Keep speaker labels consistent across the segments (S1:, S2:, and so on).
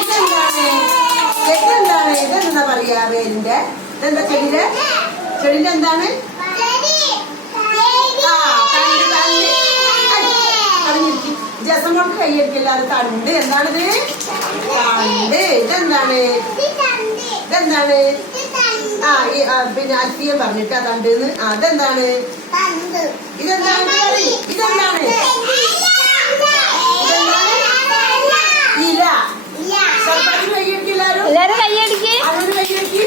S1: ഇതെന്താണ് ഇതെന്താണ് ഇതെന്താ പറയാ വേരിന്റെ ഇതെന്താ ചെടിയുടെ ചെടിന്റെ എന്താണ് ആ തണ്ട് തണ്ട് എന്താണിത് തണ്ട് ഇതെന്താണ് ഇതെന്താണ് ആ, പിന്നെ അൽഫിയം പറഞ്ഞിട്ട് ആ തണ്ട് ആ അതെന്താണ് ഇതെന്താണ് ഇത് പറയ്. ഇതെന്താണ് ഇല സർക്കാർ കൈയ്യടിക്കില്ലാരും
S2: എല്ലാരും കൈയടിക്ക്
S1: അതൊരു കൈയ്യടിക്ക്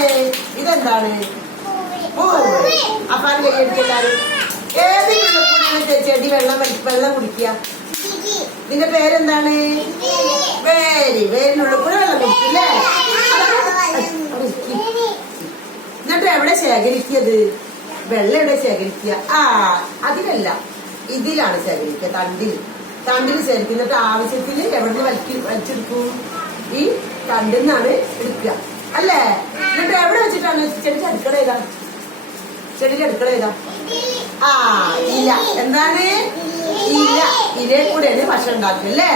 S1: ഇതെന്താണ് ഇതെന്താണ്? പൂവ്. അപ്പാൻ കൈയ്യടിക്കില്ലാരും ഏതെങ്കിലും കൂടെ ചെടി വെള്ളം വെള്ളം കുടിക്കുക? നിന്റെ പേരെന്താണ്? വേരി വേരിനുള്ളിൽ കൂടെ വെള്ളം കുടിക്കില്ലേ? എന്നിട്ട് എവിടെ ശേഖരിക്കത്? വെള്ളം എവിടെ ശേഖരിക്കുക? ആ അതിലല്ല. ഇതിലാണ് ശേഖരിക്കുക തണ്ടിൽ തണ്ടിൽ ശേഖരിക്കുക. എന്നിട്ട് ആവശ്യത്തിന് എവിടെ വലിക്ക് വലിച്ചെടുക്കും? ഈ തണ്ടിൽ നിന്നാണ് എടുക്കുക. അല്ലേ? വെച്ചിട്ടാണ് ചെടിക്ക് അടുക്കള ഏതാ? ചെടിക്ക് അടുക്കള ഏതാ? ആ ഇല. എന്താണ്? ഇല. ഇലയിൽ കൂടെയാണ് ഭക്ഷണം ഉണ്ടാക്കുന്നത്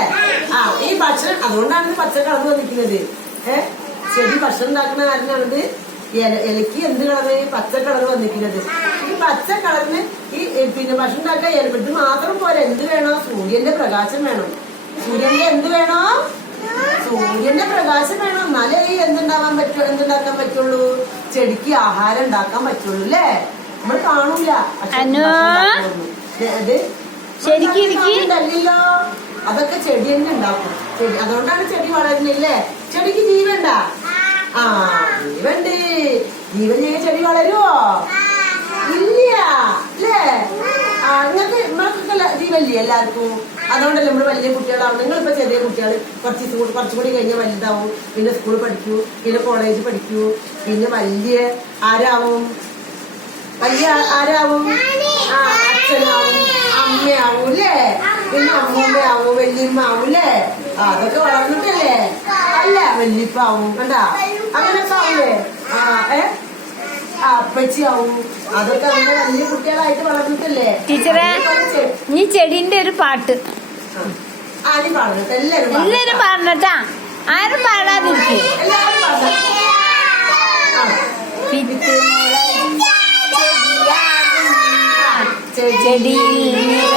S1: ആ ഈ ഭക്ഷണം അതുകൊണ്ടാണ് പച്ച കളർ വന്നിരിക്കുന്നത്. ഏ? ചെടി ഭക്ഷണം ഉണ്ടാക്കുന്ന കാരണമാണിത്. ഇല ഇലക്ക് എന്ത് കളറ്? പച്ച കളർ വന്നിരിക്കുന്നത്. ഈ പച്ച കളറിന് ഈ പിന്നെ ഭക്ഷണം ഉണ്ടാക്കാൻ ഇല ഇത് മാത്രം പോലെ എന്ത് വേണോ? സൂര്യന്റെ പ്രകാശം വേണം. സൂര്യന്റെ എന്ത് വേണോ? സൂര്യന്റെ പ്രകാശം വേണം. എന്നാലേ എന്തുണ്ടാവാൻ പറ്റൂ എന്തുണ്ടാക്കാൻ പറ്റുള്ളൂ? ചെടിക്ക് ആഹാരം ഉണ്ടാക്കാൻ പറ്റുള്ളൂ അല്ലേ? നമ്മൾ കാണൂല. അല്ലല്ലോ അതൊക്കെ ചെടി തന്നെ ഉണ്ടാക്കും. ചെടി അതുകൊണ്ടാണ് ചെടി വളരുന്നില്ലേ? ചെടിക്ക് ജീവണ്ട ആ ജീവണ്ട് ജീവൻ ചെയ്യാൻ ചെടി വളരുവോ? ഇല്ല. അല്ലേ? നിങ്ങൾക്കൊക്കെ ജീവല്ലേ എല്ലാവർക്കും. അതുകൊണ്ടല്ലേ നമ്മൾ വലിയ കുട്ടികളാവും. നിങ്ങളിപ്പോ ചെറിയ കുട്ടികൾ കുറച്ച് കുറച്ചുകൂടി കൂടി കുറച്ചും കൂടി കഴിഞ്ഞാൽ വലുതാവും. പിന്നെ സ്കൂൾ പഠിക്കൂ പിന്നെ കോളേജ് പഠിക്കൂ പിന്നെ വലിയ ആരാവും? വലിയ ആരാവും? ആ അച്ഛനാവും അമ്മയാവും അല്ലേ? പിന്നെ അമ്മൂമ്മയാവും വല്യമ്മ ആവും അല്ലേ അതൊക്കെ വളർന്നിട്ടല്ലേ? അല്ല വല്യപ്പാവും കണ്ടാ? അങ്ങനെ ആവൂലേ? ആ ഏ? അപ്പച്ചിയാവും അതൊക്കെ അങ്ങനെ വലിയ കുട്ടികളായിട്ട് വളർന്നിട്ടല്ലേ
S2: ടീച്ചറെ നീ ചെടിന്റെ ഒരു പാട്ട്
S1: പറഞ്ഞിട്ട് എല്ലാരും പാടണം.
S2: എല്ലാരും പാടണട്ടാ ആരും പാടാതിരിക്കും
S1: എല്ലാരും പാടണം. ആ.
S2: ചെടിയിൽ